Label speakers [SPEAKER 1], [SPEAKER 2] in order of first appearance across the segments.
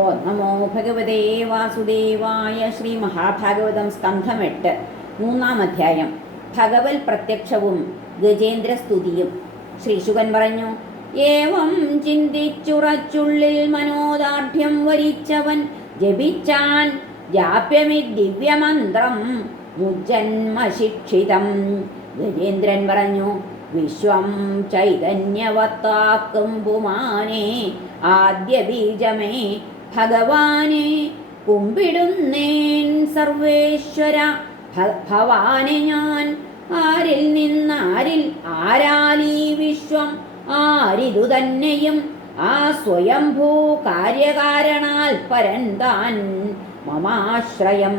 [SPEAKER 1] ഓ നമോ ഭഗവതേ വാസുദേവായ ശ്രീ മഹാഭാഗവതം സ്കന്ധം എട്ട് മൂന്നാം അധ്യായം. ഭഗവൽ പ്രത്യക്ഷവും ഗജേന്ദ്ര സ്തുതിയും. ശ്രീശുകൻ പറഞ്ഞു ഏവം ചിന്തിച്ചുറച്ചുള്ളിൽ മനോദാർഢ്യം വരിച്ചവൻ ജപിച്ചാൻ ജാപ്യമി ദിവ്യമന്ത്രം മുജന്മശിക്ഷിതം. ഗജേന്ദ്രൻ പറഞ്ഞു വിശ്വം ചൈതന്യവത്താക്കും പുമാനെ ആദ്യ ബീജമേ ഭഗവാനെ കുമ്പിടുന്നേൻ സർവേശ്വര. ഭവാനെ ഞാൻ ആരിൽ നിന്നാരിൽ ആരാലീ വിശ്വം? ആരിതു തന്നെയും ആ സ്വയംഭൂ കാര്യകാരണാൽ പരൻ താൻ മമാശ്രയം.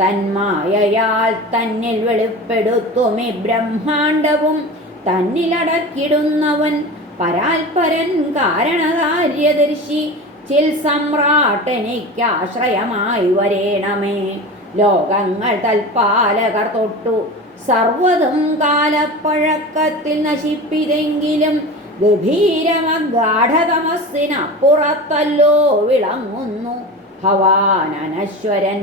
[SPEAKER 1] തന്മായയാൽ തന്നിൽ വെളിപ്പെടുത്തുമി ബ്രഹ്മാണ്ടവും തന്നിലടക്കിടുന്നവൻ പരാൽപരൻ കാരണകാര്യദർശി. ചിൽ സമ്രാട്ടനിക്കാശ്രയമായി വരേണമേ. ലോകങ്ങൾ തൽപാലകർ തൊട്ടു. സർവതും കാലപ്പഴക്കത്തിൽ നശിപ്പിതെങ്കിലും ഗഭീരമഗാഠതമസ്സിനപ്പുറത്തല്ലോ വിളങ്ങുന്നു. ഭവാനനശ്വരൻ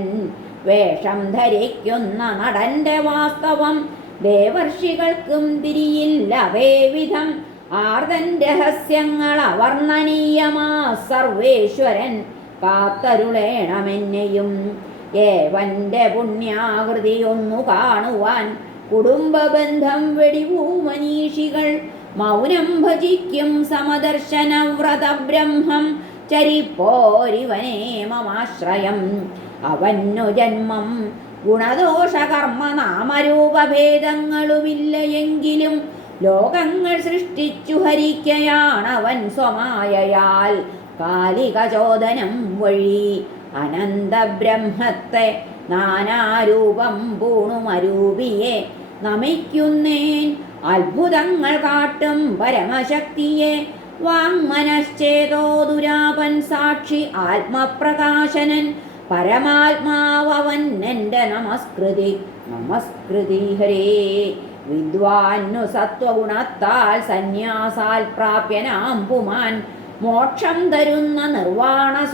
[SPEAKER 1] വേഷം ധരിക്കുന്ന നടന്റെ വാസ്തവം ദേവർഷികൾക്കും തിരിയില്ലവേ വിധം ആർദൻ രഹസ്യങ്ങൾ അവർണനീയമാ സർവേശ്വരൻ കാത്തരുളേണമെന്നെയും ഏവന്റെ പുണ്യാകൃതി ഒന്നു കാണുവാൻ കുടുംബബന്ധം വെടിവൂ മനീഷികൾ മൗനം ഭജിക്കും സമദർശന വ്രതബ്രഹ്മം ചരിപ്പോരിവനേ മമാശ്രയം. അവന്നു ജന്മം ഗുണദോഷകർമ്മ നാമരൂപഭേദങ്ങളുമില്ല എങ്കിലും ലോകങ്ങൾ സൃഷ്ടിച്ചു ഹരിക്കയാണവൻ സ്വമായയാൽ. കാലികചോദനം വഴി അനന്തബ്രഹ്മത്തെ നാനാരൂപം പൂണുമരൂപിയെ നമിക്കുന്നേൻ. അത്ഭുതങ്ങൾ കാട്ടും പരമശക്തിയെ വാങ്മനശ്ചേതോ ദുരാപൻ സാക്ഷി ആത്മപ്രകാശനൻ. പരമാത്മാവൻ എന്റെ നമസ്കൃതി നമസ്കൃതി ഹരേ. വിദ്വാന്നു സത്വഗുണത്താൽ സന്യാസാൽ പ്രാപ്യനാം പുമാൻ. മോക്ഷം തരുന്ന നിർവാണ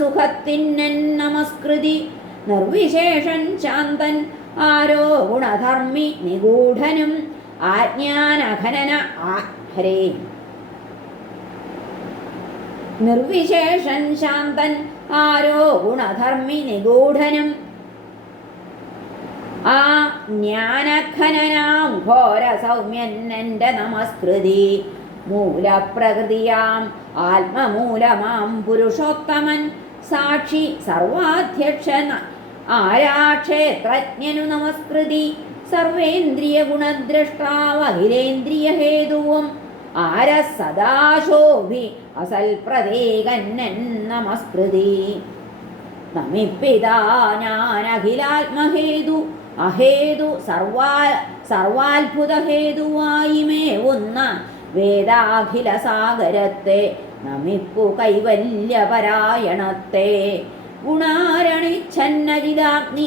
[SPEAKER 1] നമസ്കൃതി. നിർവിശേഷൻ ശാന്തൻ ആരോ ഗുണധർമ്മി നിഗൂഢനും. ആജ്ഞാനഖനന ഹരേ നിർവിശേഷൻ ശാന്തൻ ആരോ ഗുണധർമ്മി നിഗൂഢനും. ആ ജ്ഞാനഖനനാം ഘോര സൗമ്യൻ നമസ്കൃതി. മൂലപ്രകൃതിയാം ആത്മമൂലമാം പുരുഷോത്തമൻ. സാക്ഷി സർവാധ്യക്ഷൻ ആരാക്ഷേത്രജ്ഞനു നമസ്കൃതി. സർവേന്ദ്രിയ ഗുണദ്രഷ്ടാവഹിലേന്ദ്രിയ ഹേതുവും ആര സദാശോഭി അസൽ പ്രതീകന്നൻ നമസ്കൃതി. നമിപ്പിതാ ഞാൻ അഖിലാത്മഹേതു അഹേതു സർവാ സർവാത്ഭുതഹേതുവായി മേവുന്ന വേദാഖില സാഗരത്തെ നമിപ്പു കൈവല്യപരായണത്തെ. ഗുണാരണിച്ഛന്നജിതാഗ്നി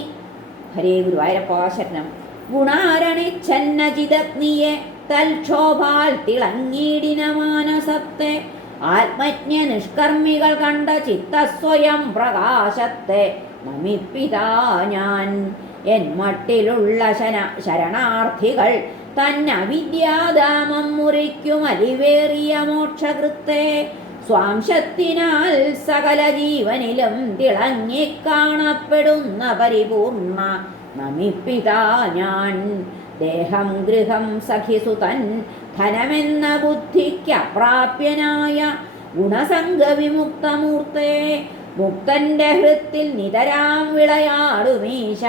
[SPEAKER 1] ഹരേ ഗുരുവായൂരപ്പ ശരണം. ഗുണാരണിച്ഛന്നജിതഗ്നിയെ തൽക്ഷോഭാൽ തിളങ്ങീടിന മാനസത്തെ ആത്മജ്ഞ നിഷ്കർമ്മികൾ കണ്ട ചിത്തസ്വയം പ്രകാശത്തെ നമിപ്പിതാ ഞാൻ. എൻ മട്ടിലുള്ള ശന ശരണാർത്ഥികൾ തന്നവിദ്യാദാമം മുറിക്കും അലിവേറിയ മോക്ഷകൃത്തെ സ്വാംശത്തിനാൽ സകല ജീവനിലും തിളങ്ങിക്കാണപ്പെടുന്ന പരിപൂർണ നമിപ്പിതാ ഞാൻ. ദേഹം ഗൃഹം സഖിസുതൻ ധനമെന്ന ബുദ്ധിക്ക് അപ്രാപ്യനായ ഗുണസംഗവിമുക്തമൂർത്തേ. മുക്തന്റെ ഹൃത്തിൽ നിതരാം വിളയാടുമീശ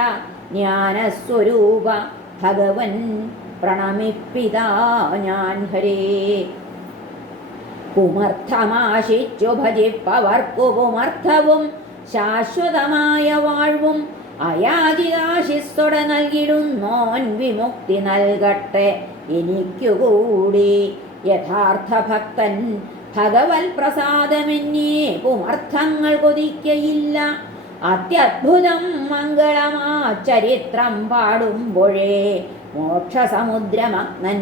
[SPEAKER 1] ജ്ഞാനസ്വരൂപ ഭഗവൻ പ്രണമിപ്പിതാ ഞാൻ ഹരേ. പുമർത്ഥമാശിച്ചു ഭജിപ്പവർക്കു പുമർത്ഥവും ശാശ്വതമായ വാഴ്വും അയാചിതാശിസ്സോടെ നൽകിടുന്നോൻ വിമുക്തി നൽകട്ടെ. എനിക്കുകൂടി യഥാർത്ഥ ഭക്തൻ ഭഗവൽ പ്രസാദമെന്നേ പുമർത്ഥങ്ങൾ കൊതിക്കയില്ല. അത്യത്ഭുതം മംഗളമാ ചരിത്രം പാടുമ്പോഴേ മോക്ഷസമുദ്രമഗ്നൻ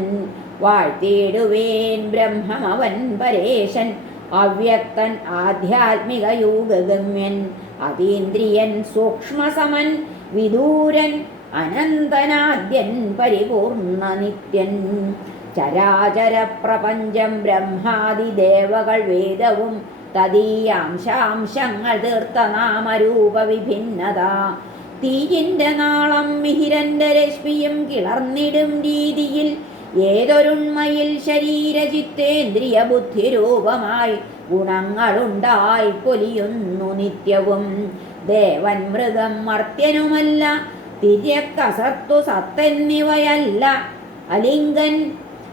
[SPEAKER 1] വാഴ്ത്തിയിടുവേൻ ബ്രഹ്മമവൻ പരേശൻ അവ്യക്തൻ ആധ്യാത്മിക യോഗഗമ്യൻ അതീന്ദ്രിയൻ സൂക്ഷ്മസമൻ വിദൂരൻ അനന്തനാദ്യൻ പരിപൂർണ നിത്യൻ. ചരാചര പ്രപഞ്ചം ബ്രഹ്മാദിദേവകൾ വേദവും തദീയാംശാംശങ്ങൾ തീർത്ത നാമരൂപ വിഭിന്നത. തീയിന്റെ നാളം മിഹിരന്റെ രശ്മിയും കിളർന്നിടും രീതിയിൽ ഏതൊരുണ്മയിൽ ശരീരചിത്തേന്ദ്രിയ ബുദ്ധിരൂപമായി ഗുണങ്ങളുണ്ടായി പൊലിയുന്നു നിത്യവും. ദേവൻ മൃഗം മർത്യനുമല്ല തിര്യക്കസത്തു സത്തെന്നിവയല്ല. അലിംഗൻ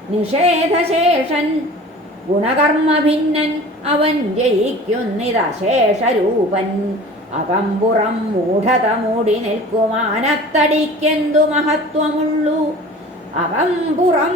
[SPEAKER 1] നിഷേധശേഷൻ ഗുണകർമ്മഭിന്നൻ അവൻ ജയിക്കുന്നിതശേഷരൂപൻ അകമ്പുറം മൂഢത മൂടി നിൽക്കുമാനത്തടിക്കെന്തു മഹത്വമുള്ളൂ? അകമ്പുറം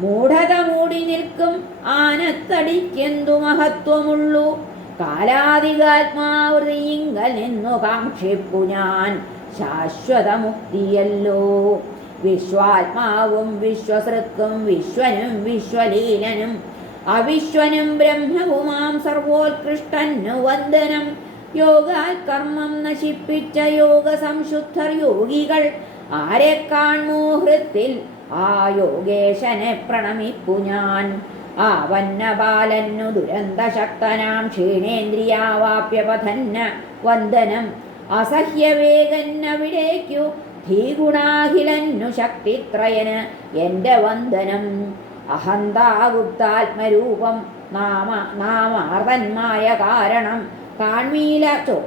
[SPEAKER 1] മൂഢത മൂടി നിൽക്കും ആനത്തടിക്കെന്തു മഹത്വമുള്ളൂ? കാലാതികാത്മാവൃതിയിങ്കൽ നിന്നു കാക്ഷിപ്പു ഞാൻ. ശാശ്വതമുക്തിയല്ലോ. വിശ്വാത്മാവും വിശ്വസൃക്കും വിശ്വനും വിശ്വലീലനും അവിശ്വനും ബ്രഹ്മവുമാം സർവോത്കൃഷ്ടനു വന്ദനം. യോഗാൽ കർമ്മം നശിപ്പിച്ച യോഗ സംശുദ്ധർ യോഗികൾ ആരെ കാൺമോ ഹൃത്തിൽ? ആ യോഗേശനെ പ്രണമിപ്പു ഞാൻ. ആ വന്നബാലന്നു ദുരന്തശക്തനാം ക്ഷീണേന്ദ്രിയാവാപ്യപഥന്ന വന്ദനം. അസഹ്യവേഗന്നവിടേക്കു ധീഗുണാഖിലന്നു ശക്തിത്രയന് എന്റെ വന്ദനം. അഹന്താഗുപ്താത്മരൂപം നാമ നാമാർത്തന്മായ കാരണം കാൺമീല ചോ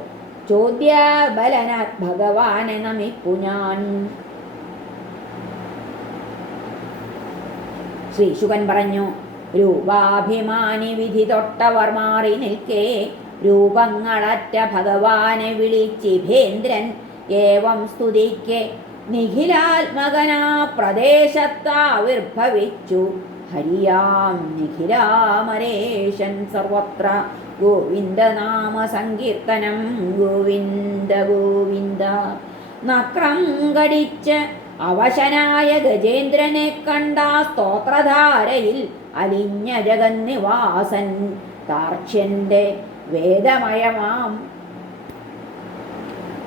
[SPEAKER 1] ചോദ്യബലന ഭഗവാനെ നമിപ്പു ഞാൻ. ശ്രീശുകൻ പറഞ്ഞു രൂപാഭിമാനി വിധി തൊട്ടവർ മാറി നിൽക്കേ. രൂപങ്ങളറ്റ ഭഗവാനെ വിളിച്ചിഭേന്ദ്രൻ ഏവം സ്തുതിക്കെ. നിഖിലാത്മകനാ പ്രദേശത്താവിർഭവിച്ചു ഹരിയാം നിഖിലാമരേശൻ സർവത്ര. ഗോവിന്ദനാമ സങ്കീർത്തനം ഗോവിന്ദ ഗോവിന്ദ. നക്രം കടിച്ച അവശനായ ഗജേന്ദ്രനെ കണ്ട സ്തോത്രധാരയിൽ അലിഞ്ഞ ജഗന്നിവാസൻ. താർക്ഷ്യന്റെ വേദമയമാം.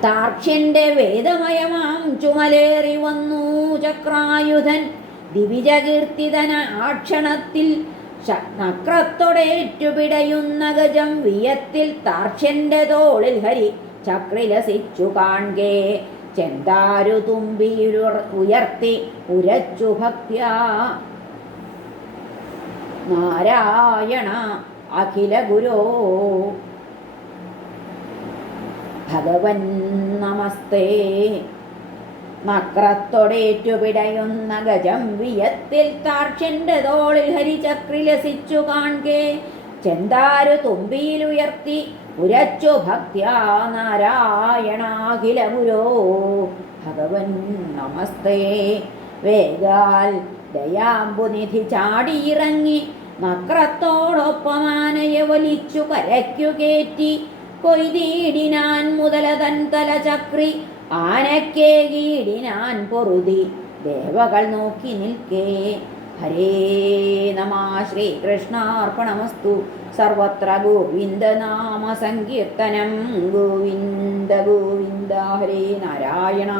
[SPEAKER 1] താർക്ഷ്യന്റെ വേദമയമാം ചുമലേറി വന്നു ചക്രായുധൻ. ദിവിജകീർത്തിതന ആ ക്ഷണത്തിൽ ശ- നക്രത്തൊടേറ്റുപിടയുന്ന ഗജം വിയത്തിൽ താർഷ്യന്റെ തോളിൽ ഹരി ചക്രിലസിച്ചു കാൺകേ ചെന്താരു തുമ്പിയുർ ഉയർത്തി ഉരച്ചു ഭക്യ. നാരായണ അഖില ഗുരോ. ഭഗവൻ നമസ്തേ. നക്രത്തൊടേറ്റുപിടയുന്ന ഗജം വിയത്തിൽ താർഷന്റെ തോളിൽ ഹരിചക്രിലസിച്ചു കാൺകെ ചെന്താരു തുമ്പിയിലുയർത്തി ഉരച്ചു ഭക്ത്യാ നാരായണാഖില ഗുരോ ഭഗവൻ നമസ്തേ. വേഗാൽ ദയാമ്പുനിധി ചാടിയിറങ്ങി മക്രത്തോടൊപ്പമാനയെ വലിച്ചു കരയ്ക്കു കയറ്റി കൊയ്തീടിനാൻ മുതലതൻ തലചക്രി ആനക്കേകീടിനാൻ പൊറുതി. ദേവകൾ നോക്കി നിൽക്കേ. ഹരേ നമ ശ്രീകൃഷ്ണാർപ്പണമസ്തു. സർവത്ര ഗോവിന്ദ നാമ സങ്കീർത്തനം. ഗോവിന്ദ ഗോവിന്ദ ഹരേ നാരായണ.